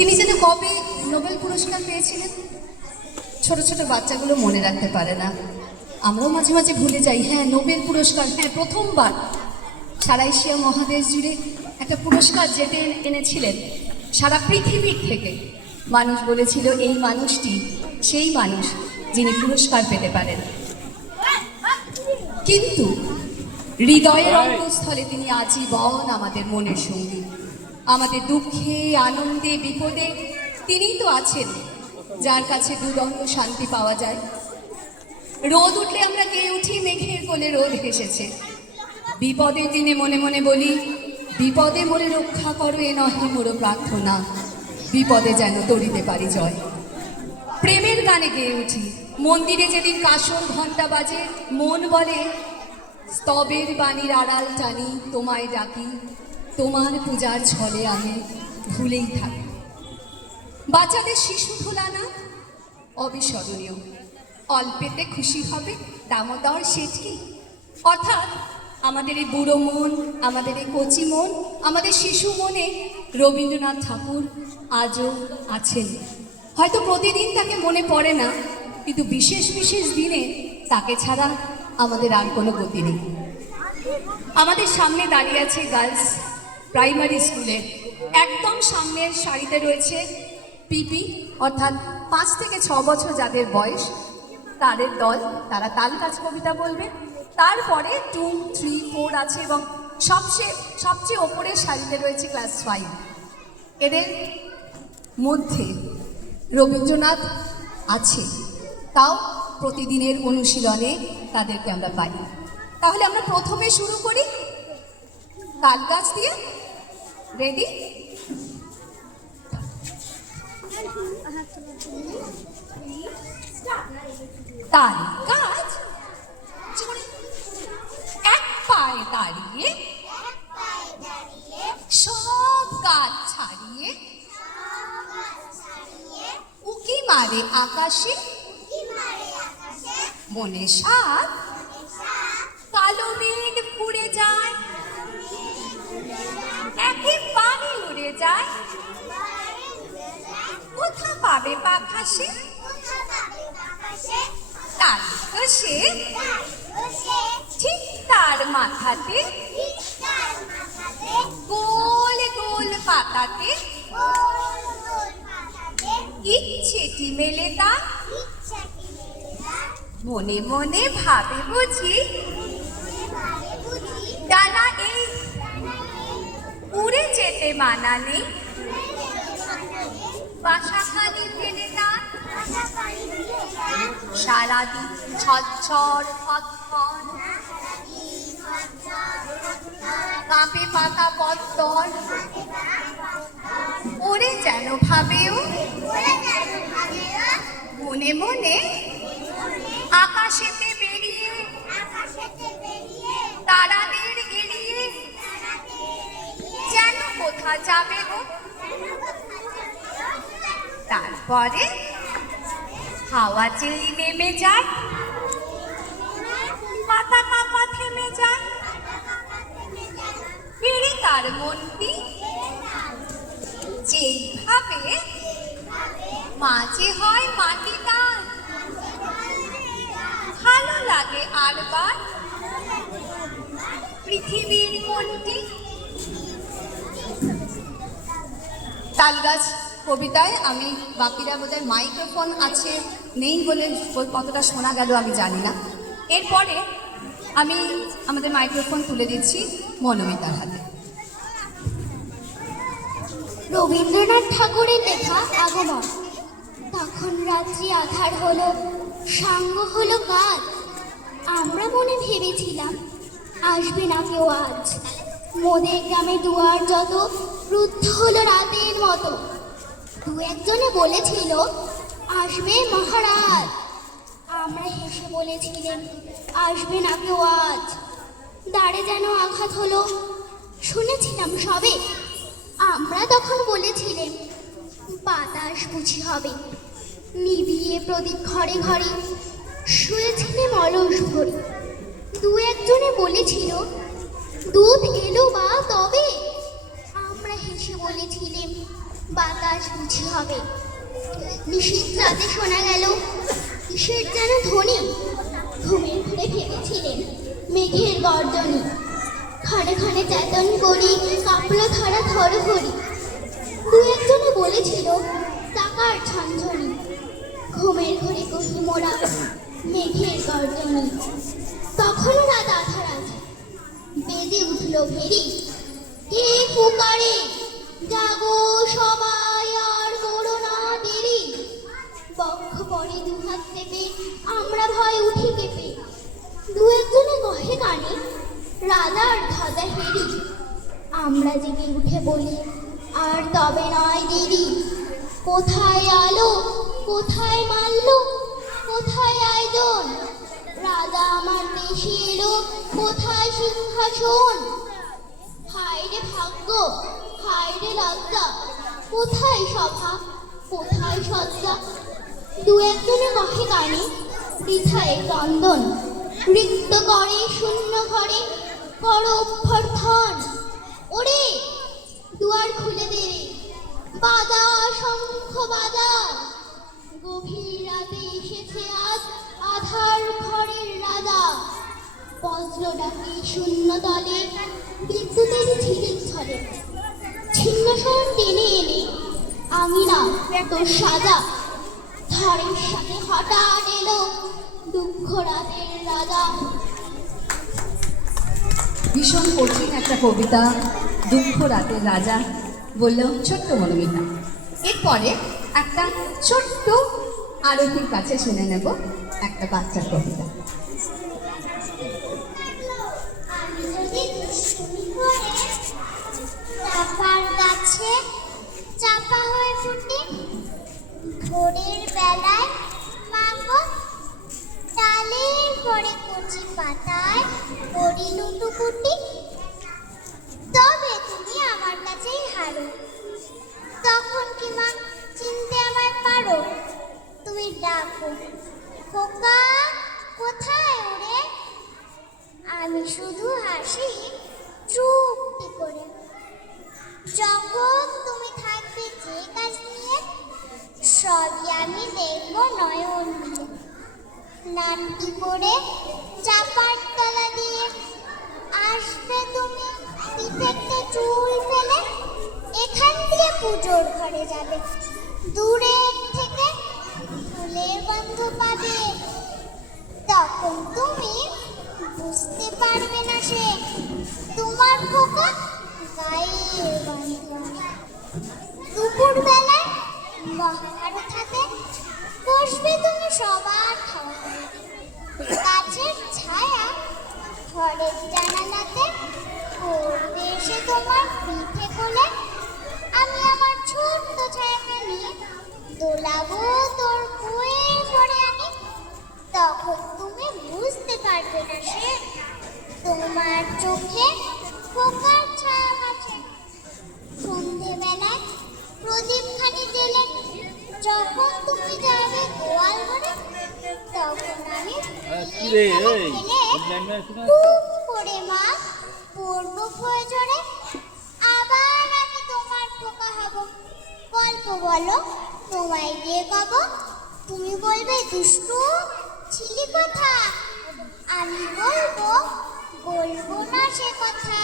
তিনি যেন কবে নোবেল পুরস্কার পেয়েছিলেন ছোট ছোট বাচ্চাগুলো মনে রাখতে পারে না, আমরাও মাঝে মাঝে ভুলে যাই। হ্যাঁ, নোবেল পুরস্কার, হ্যাঁ, প্রথমবার সারা এশিয়া মহাদেশ জুড়ে একটা পুরস্কার যেতে এনেছিলেন সারা পৃথিবীর থেকে। মানুষ বলেছিল এই মানুষটি সেই মানুষ যিনি পুরস্কার পেতে পারেন, কিন্তু হৃদয়ের অন্তঃস্থলে তিনি আজীবন আমাদের মনের সঙ্গী। আমাদের দুঃখে আনন্দে বিপদে তিনিই তো আছেন যার কাছে দুদণ্ড শান্তি পাওয়া যায়। রোদ উঠলে আমরা গেয়ে উঠি মেঘের কোলে রোদ হেসেছে। বিপদে দিনে মনে মনে বলি বিপদে মোরে রক্ষা করো এ নহে মোর প্রার্থনা, বিপদে যেন তরিতে পারি জয়। প্রেমের গানে গেয়ে উঠি, মন্দিরে যেদিন কাসর ঘণ্টা বাজে মন বলে স্তবের বাণীর আড়াল টানি তোমায় ডাকি, তোমার পূজার ছলে আমি ভুলেই থাকি। বাচ্চাদের শিশু ভোলানা অবিস্মরণীয়, অল্পেতে খুশি হবে দামোদর শেঠি। অর্থাৎ আমাদের এই বুড়ো মন, আমাদের এই কচি মন, আমাদের শিশু মনে রবীন্দ্রনাথ ঠাকুর আজও আছেন। হয়তো প্রতিদিন তাকে মনে পড়ে না, কিন্তু বিশেষ বিশেষ দিনে তাকে ছাড়া আমাদের আর কোনো গতি নেই। আমাদের সামনে দাঁড়িয়ে আছে গার্লস প্রাইমারি স্কুলে, একদম সামনের সারিতে রয়েছে পিপি, অর্থাৎ 5 থেকে 6 বছর যাদের বয়স তাদের দল, তারা তালগাছ কবিতা বলবে। তারপরে 2, 3, 4 আছে এবং সবচেয়ে ওপরের সারিতে রয়েছে ক্লাস 5। এদের মধ্যে রবীন্দ্রনাথ আছে, তাও প্রতিদিনের অনুশীলনে তাদেরকে আমরা পাই। তাহলে আমরা প্রথমে শুরু করি তালগাছ দিয়ে। রেডি? তালগাছ এক পায়ে দাঁড়িয়ে সব গাছ ছাড়িয়ে উকি মারে আকাশে, মনে সাত কালো মেঘ উড়ে যায়, একেবারে উড়ে যায়, কোথা পাবে পাখা সে, তার তো সে ঠিক তার মাথাতে গোল গোল পাতাতে ইচ্ছেটি মেলে তার, মনে মনে ভাবে বুঝি ডানা এই উড়ে যেতে মানা নেই, বাসাখানি ফেলে তার সারাদিন ছচ্ছর ফৎফর কাঁপে পাতা পত্তর, ওরে যেন ভাবেও মনে মনে আকাশেতে বেরিয়ে তারাদের এড়িয়ে যেন কোথা যাবে গো। তারপরে হাওয়া যেই নেমে যায়, পাতা কাপা থেমে যায়, ফিরে তার মনটি যেইভাবে মাঝে হয় মাটি টান, ভালো লাগে আরবার পৃথিবীর মনটি। তালগাছ কবিতায় আমি, বাকিরা বোধহয় মাইক্রোফোন আছে নেই বলে কতটা শোনা গেল আমি জানি না। এরপরে আমি আমাদের মাইক্রোফোন তুলে দিচ্ছি মনোমিতার হাতে। রবীন্দ্রনাথ ঠাকুরের লেখা আগমন। তখন রাত্রি আঁধার হলো, সাঙ্গ হলো কাজ, আমরা মনে ভেবেছিলাম আসবে না কেউ আজ। মোদের গ্রামে দুয়ার যত রুদ্ধ হলো রাতের মতো, 2-1 বলেছিল আসবে মহারাজ, আমরা হেসে বলেছিলেন আসবে না কেউ আজ। দাঁড়ে যেন আঘাত হলো, শুনেছিলাম সবে, আমরা তখন বলেছিলেন বাতাস বুঝি হবে। নিবিয়ে প্রদীপ ঘরে ঘরে শুয়েছিলেন অলস ভরে, 2-1 বলেছিল দুধ এলো বা তবে, আমরা হেসে বলেছিলেন বাতাস বুঝি হবে। নিশীথ রাতে শোনা গেল কিসের যেন ধ্বনি। ঘুমের ঘুরে ভেবেছিলেন মেঘের গর্জনে। ক্ষণে ক্ষণে চেতন করি কাঁপল ধরা থরহরি। দু একজনে বলেছিল টাকার ঝনঝনি। ঘুমের ঘুরে কহি মোরা মেঘের গর্জনে। তখনও রাত আধার আছে, বেজে উঠল ভেরি। কে ফুকারে, জাগো সবাই আর করো না দেরি। বক্ষ পরে দুহাত চেপে আমরা ভয় উঠি কেঁপে। দু একজনে কহে কানে রাজার ধ্বজা হেরি। আমরা জেগে উঠে বলি আর তবে নয় দেরি। কোথায় আলো, কোথায় মাল্য, কোথায় আয়োজন? রাজা আমার দেশে এলো, কোথায় সিংহাসন? হায় রে ভাগ্য, হায় রে লজ্জা, কোথায় সভা, কোথায় সজ্জা? দু একজনে কহে কানে বৃথায় ক্রন্দন। রিক্ত করে শূন্য ঘরে করো অভ্যর্থন। ওরে দুয়ার খুলে দে রে, বাজা শঙ্খ বাজা। গভীর রাতে এসেছে আজ আধার ঘরের রাজা। বজ্র ডাকে শূন্য তলে বিদ্যুতের ঝিলিক ছলে। ছিন্নসন টেনে এনে আঙিনা তোর সাজা। ঝড়ের সাথে হঠাৎ এলো দুঃখ রাতের রাজা। ভীষণ কঠিন একটা কবিতা, দুঃখ রাতের রাজা বললেও ছোট্ট মনোমিতা। এরপরে একটা ছোট্ট আরতির কাছে শুনে নেব একটা বাচ্চার কবিতা। আমি যদি দুষ্টুমি করে চাপার গাছে চাপা হয়ে ফুটি, ভোরের বেলায় মাগো ডালের পরে কচি পাতায় করি লুটুপুটি, তবে তুমি আমার কাছেই হারো। তখন কি মা চিনতে আমায় পারো? তুমি ডাকো খোকা কোথায় ওরে? আমি শুধু হাসি চুপটি করে। যখন তুমি থাকবে যে কাজ নিয়ে, সবই আমি দেখবো নয়ন দিয়ে। নানটি করে চাপার তলা দিয়ে আসবে তুমি পিঠেতে চুল ফেলে। এখান দিয়ে পুজোর ঘরে যাবে, দূরের থেকে ফুলের গন্ধ পাবে। তখন তুমি বুঝতে পারবে না সে তোমার খোকা গায়ের গন্ধ। দুপুর বেলায় মহারথাতে বসবে তুমি সবার খাওয়া করে। গাছের ছায়া ঘরের জানালাতে পড়বে এসে তোমার পিঠে কোলে। আমি আমার ছোট্ট ছায়াকে নিয়ে দোলাবো তোর কুয়ে করে আনি। তখন তুমি বুঝতে পারবে না সে তোমার চোখে খোকার ছায়া কাছে। সন্ধেবেলায় প্রদীপখানি জেলে যখন তুমি যাবে গোয়াল ঘরে, তখন আমি খুব করে মা পড়বো প্রয়োজনে। আবার আমি তোমার খোকা হব। গল্প বলো তোমায় দিয়ে গাব, তুমি বলবে দুষ্টু ছিলি কথা। আমি বলবো বলবো না সে কথা।